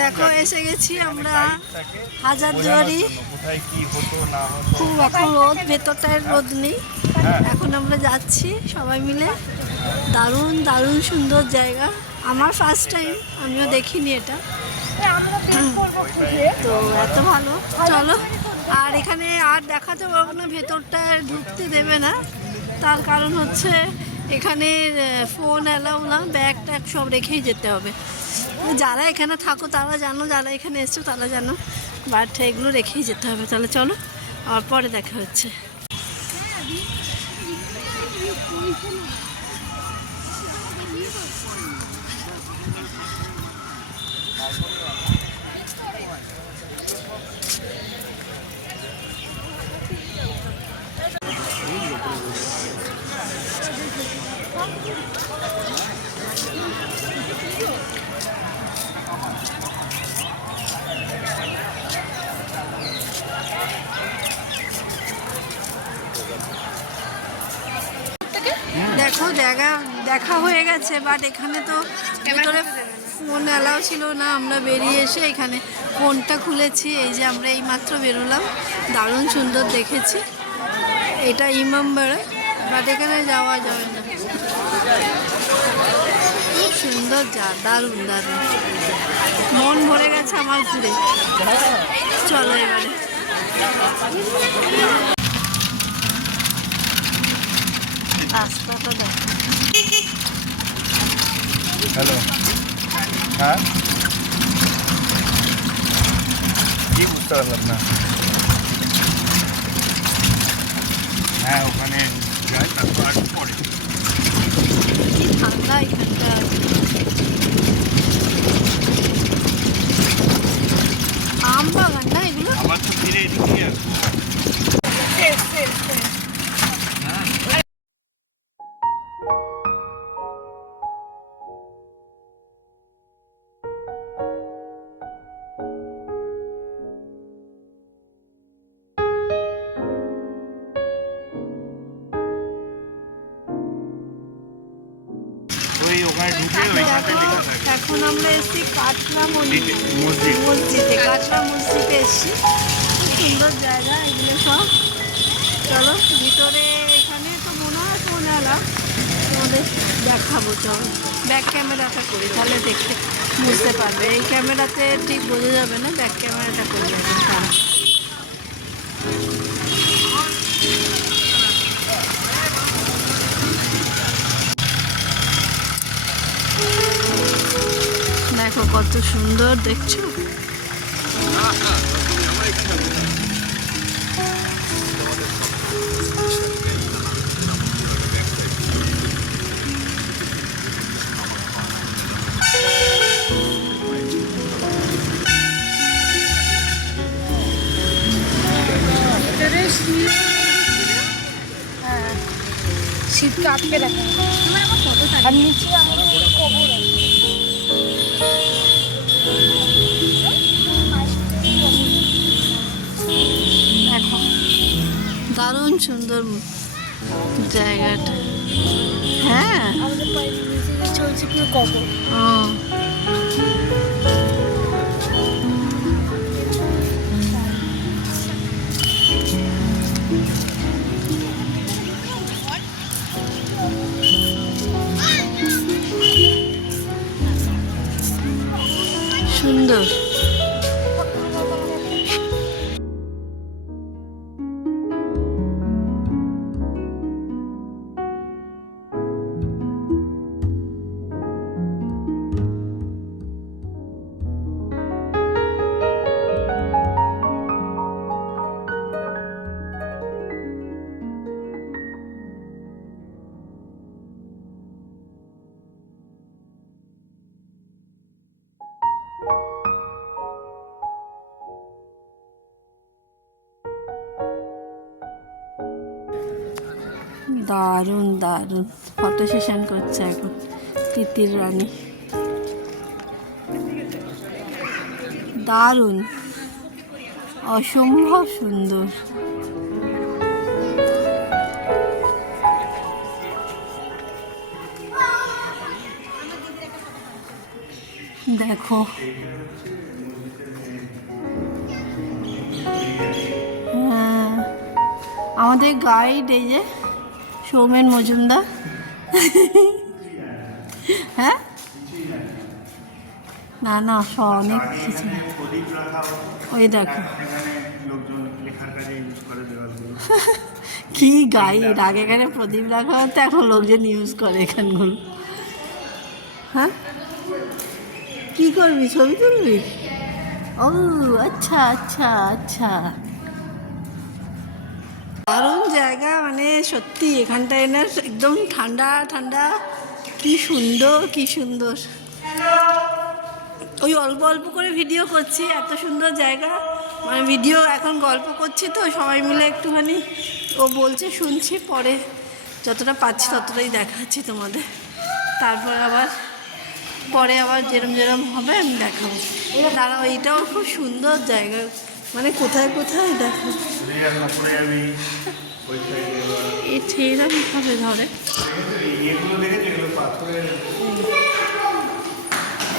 দেখো এসে গেছি আমরা হাজারদুয়ারি। খুব এখন রোদ, ভেতরটায় রোদ নেই। এখন আমরা যাচ্ছি সবাই মিলে। দারুণ দারুণ সুন্দর জায়গা, আমার ফার্স্ট টাইম, আমিও দেখিনি এটা, তো এত ভালো। চলো, আর এখানে আর দেখাতে পারবো না, ভেতরটায় ঢুকতে দেবে না। তার কারণ হচ্ছে এখানে ফোন অ্যালাউ না, ব্যাগ ট্যাগ সব রেখেই যেতে হবে। যারা এখানে থাকো তারা জানো, যারা এখানে এসছো তারা জানো, বাট এগুলো রেখেই যেতে হবে। তাহলে চলো, আর পরে দেখা হচ্ছে। দেখো জায়গা দেখা হয়ে গেছে, বাট এখানে তো ভেতরে ফোন অ্যালাউ ছিল না। আমরা বেরিয়ে এসে এখানে ফোনটা খুলেছি। এই যে আমরা এই মাত্র বেরোলাম, দারুণ সুন্দর দেখেছি। এটা ইমামবাড়া, বাট এখানে যাওয়া যাবে না। খুব সুন্দর যা, দারুণ দারুণ, মন ভরে গেছে আমার ঘুরে। চলো এবারে রাস্তাটা দেখো। হ্যালো, হ্যাঁ কি বুঝতে পারলাম না। হ্যাঁ ওখানে যাই, তারপর আর পরে কি ঠান্ডা এখানটা। আম বাগান না এগুলো? আবার তো ফিরে এদিকে আসবো। ওই ওখানে ঢুকে ওইখানে লেখা থাকে। এখন আমরা এসেছি কাটলা মসজিদে, কাটলা মসজিদে এসেছি। খুব সুন্দর জায়গা এগুলো সব। চলো ভিতরে, এখানে তো মনে হয় ফোন আলা, তোমাদের দেখাবো। চলো ব্যাক ক্যামেরাটা করি, তাহলে দেখতে বুঝতে পারবে। এই ক্যামেরাতে ঠিক বোঝা যাবে না, ব্যাক ক্যামেরাটা করে যাবে। হ্যাঁ দেখো কত সুন্দর, দেখছো? শীতকে আটকে রাখে, আর নিচে আমাদের কবর আছে। দেখো দারুণ সুন্দর জায়গাটা। হ্যাঁ আমাদের পায়ের নিচে চলছে পুরো কবর। সুন্দর। দারুণ দারুণ ফটো সেশন করছে এখন তিতির রানী। দারুণ, অসম্ভব সুন্দর। দেখো আমাদের গাইড এই যে সৌমেন মজুমদার। হ্যাঁ না না অনেক কিছু। প্রদীপ রাখা ওই দেখো এখানে লোকজন লেখার কাজে ইউজ করে দেওয়ালগুলো। কি গাইড, আগে এখানে প্রদীপ রাখা হতো, এখন লোকজন ইউজ করে এখানগুলো। হ্যাঁ কি করবি, ছবি তুলবি? ও আচ্ছা আচ্ছা আচ্ছা, দারুণ জায়গা, মানে সত্যি এখানটায় না একদম ঠান্ডা ঠান্ডা, কি সুন্দর কি সুন্দর। ওই অল্প অল্প করে ভিডিও করছি, এত সুন্দর জায়গা, মানে ভিডিও এখন গল্প করছি তো সবাই মিলে একটুখানি, ও বলছে শুনছি, পরে যতটা পাচ্ছি ততটাই দেখাচ্ছি তোমাদের, তারপর আবার পরে আবার যেরম যেরম হবে আমি দেখাবো। দাঁড়াও, এইটাও খুব সুন্দর জায়গা, মানে কোথায় কোথায় দেখো এটা এরকমভাবে ধরে।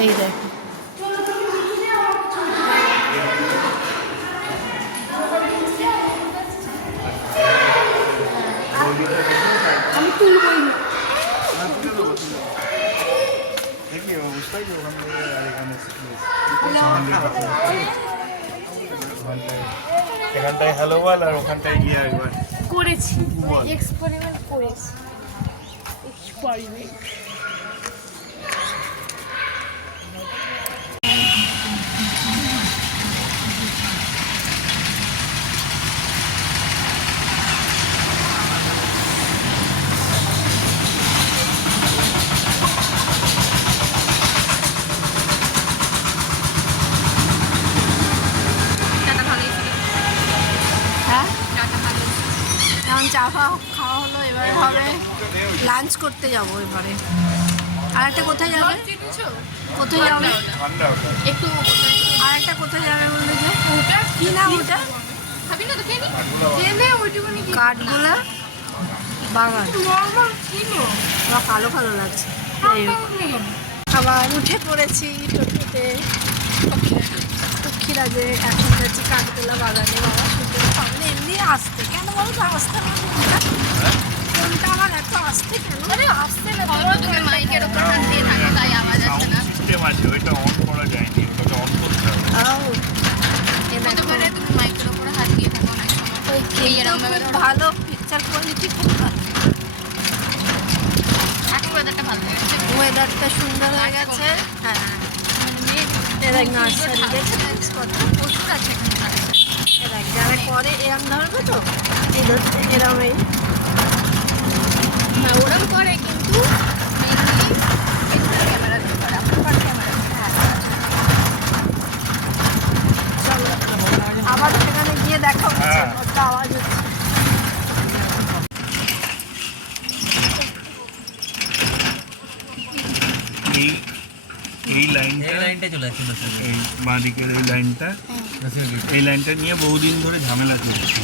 এই দেখো আমি তুলবই না। এখানটায় হ্যালো বল আর ওখানটায় গিয়ে একবার করেছি, বল। এক্সপেরিমেন্ট করেছি, এক্সপেরিমেন্ট। হ্যাঁ এখন চা খাওয়া হলো, এবারে হবে লাঞ্চ করতে যাবো। এবারে আর একটা কোথায় যাবে, কোথায় যাবে, ঠান্ডা ওটা। একটু আর একটা কোথায় যাবে বললে যে, ওটা কি নাম ওটা? খাবি না তো খেয়ে নি, খেয়ে নে ওইটুকুনি। কাঠগোলা বাগান, নরমাল কিনো বা কালো কালো লাগছে। যাই হোক, আবার উঠে পড়েছি টোটোতে, লক্ষ্মীরাজে এখন যাচ্ছি কাঠগোলা বাগানে। বাবা সুন্দর, সামনে এমনি আসতে কেন বলো তো, আসতে আমার কোনটা আমার এত আসতে কেন? আরে আসতে না, তুমি মাইকের উপর হাত দিয়ে থাকো তাই আওয়াজ আসছে না। সিস্টেম আছে, ওইটা অন করা যায়নি, ওটাকে অন করতে হবে। এবারে তুমি মাইকের উপর হাত দিয়ে থাকো অনেক সময়। এই এরকম ভাবে খুব ভালো পিকচার কোয়ালিটি, খুব ভালো, এখন ওয়েদারটা ভালো লাগছে। ওয়েদারটা সুন্দর হয়ে গেছে। হ্যাঁ এদের নার্সারি দেখে কত প্রচুর আছে এখানে। এরা যারা করে এরম ধরবে তো, এই ধরছে এরম, এই হ্যাঁ ওরম করে, কিন্তু ক্যামেরা চলো আবার সেখানে গিয়ে দেখা হচ্ছে, হ্যাঁ। একটা আওয়াজ হচ্ছে। এই এই লাইনটা চলে আসছে এই বাঁ দিকের এই লাইনটা, এই লাইনটা নিয়ে বহুদিন ধরে ঝামেলা চলছে।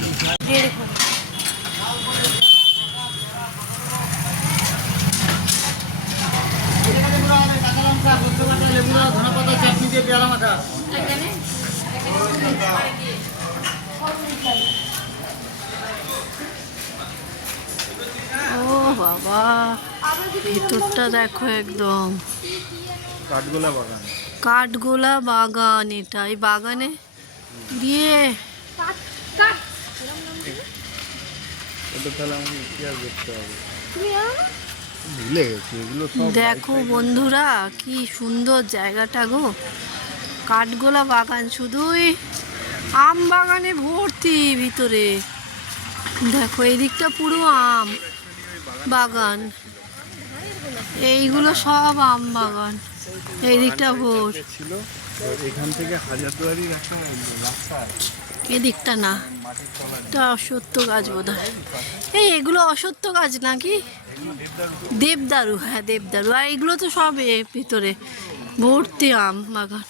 ও বাবা, ভেতরটা দেখো একদম কাঠগোলা বাগান। কাঠগোলা বাগান, এটা এই বাগানে দিয়ে ওটা তাহলে আমাকে ইতিহাস দেখতে হবে, ভুলে গেছি এগুলো সব। দেখো বন্ধুরা কি সুন্দর জায়গাটা গো, কাঠগোলা বাগান, শুধুই আম বাগানে ভর্তি ভিতরে। দেখো এই দিকটা পুরো আম বাগান, এইগুলো সব আম বাগান, এই দিকটা ভোর, ছিল এখান থেকে হাজারদুয়ারির একটা রাস্তা, এদিকটা না, মাটির তলা। এটা অশ্বত্থ গাছ বোধ হয়। এই এগুলো অশ্বত্থ গাছ নাকি? দেবদারু, হ্যাঁ দেবদারু। আর এগুলো তো সব ভিতরে ভর্তি আম বাগান।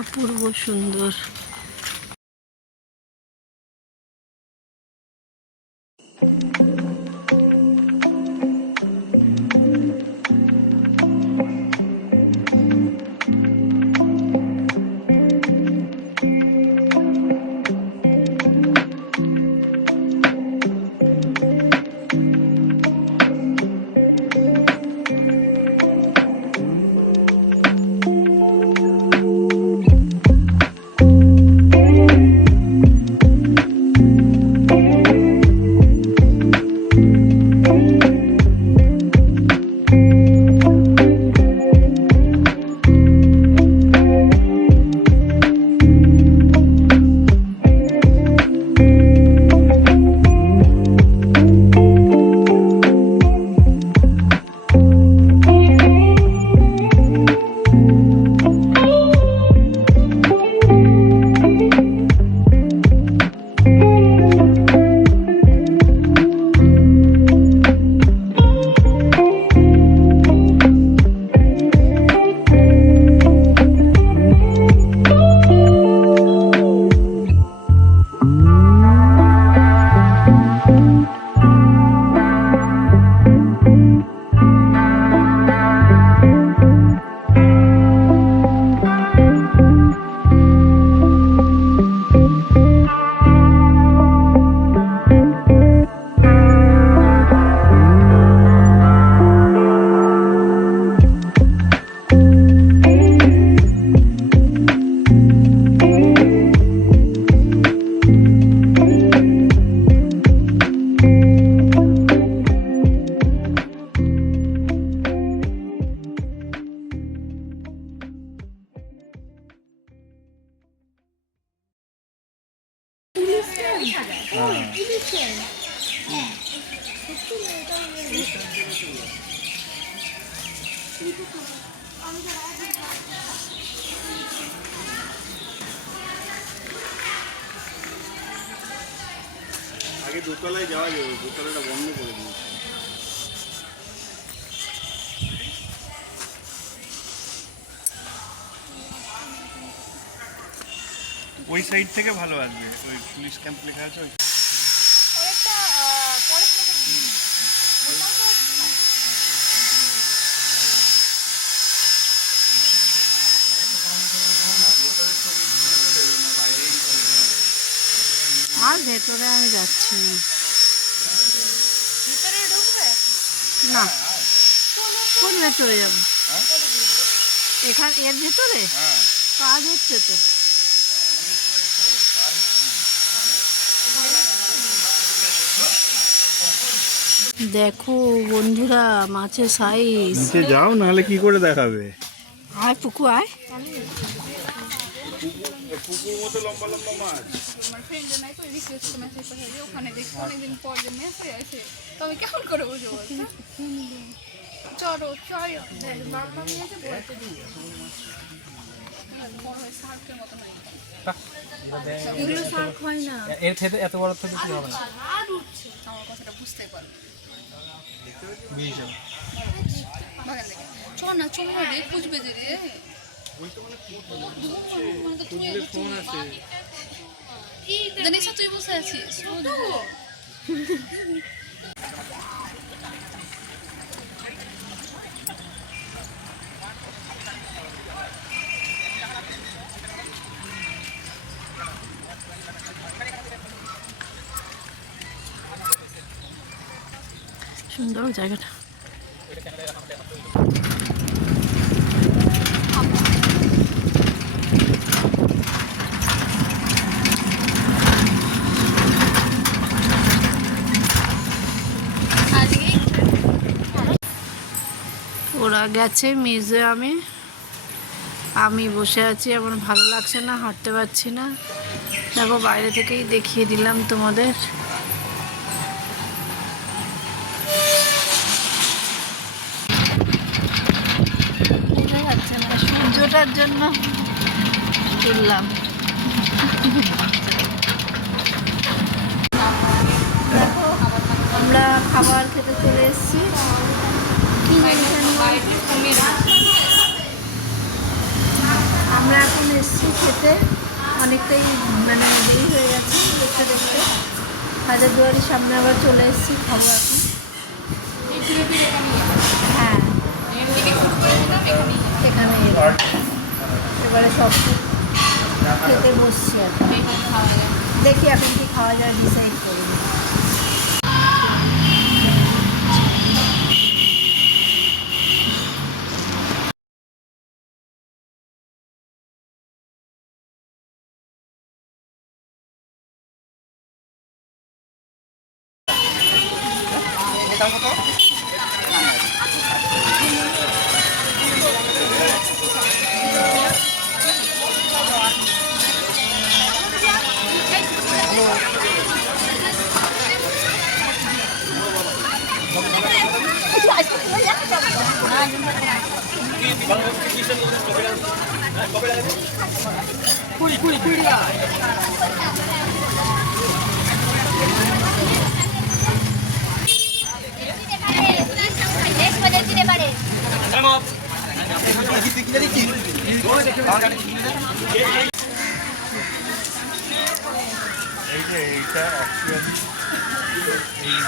অপূর্ব সুন্দর। আগে দোতলায় যাওয়া যাবে, দোতলাটা বন্ধ করে দিয়েছে। ওই সাইড থেকে ভালো আসবে, ওই পুলিশ ক্যাম্প লেখা আছে ওই। অনেকটা পরে আর ভেতরে আমি যাচ্ছি না। ভিতরে ঢুকবে না, কোন ভেতরে যাবো? এর ভেতরে কাজ হচ্ছে তো। দেখো বন্ধুরা, মাছের সাইজ। নিচে যাও, নাহলে কি করে দেখাবে? আয় পুকু আয়। পুকুর মতো লম্বা লম্বা মাছ। আমার ফ্রেন্ডের নাই তো রিকোয়েস্ট করে মেসেজ পাঠাই ওখানে দেখি অনেকদিন পর যে মেসেজ আছে তো আমি কেমন করে বুঝবো বলতো চলো চলো বাবা নিয়েছে বলতে দিয়ে শার্কের মতো নাই এগুলো শাক হয় না। এর খেতে এত বড় তো কিছু হবে না। আমার কথাটা বুঝতে পারবে বুঝে যাবে। বাগান দেখে চল না চল না রে বুঝবে যে রে ফোন আছে। জানিস তুই বসে আছিস সুন্দর জায়গাটা। ওরা গেছে মিউজিয়ামে, আমি বসে আছি, আমার ভালো লাগছে না, হাঁটতে পারছি না। দেখো বাইরে থেকেই দেখিয়ে দিলাম তোমাদের। বোঝা যাচ্ছে না, সূর্যটার জন্য তুললাম। দেখো আমরা খাবার খেতে চলে এসেছি। আমরা এখন এসেছি খেতে, অনেকটাই মানে দেরি হয়ে গেছে দেখতে দেখতে। হাজারদুয়ারির সামনে আবার চলে এসেছি, খাবো এখন। হ্যাঁ এখানে এবারে সব খেতে বসছি আর কি। দেখি এখন কি খাওয়া যায় ডিসাইড করি। এই যে এইটা অ্যাকচুয়ালি এই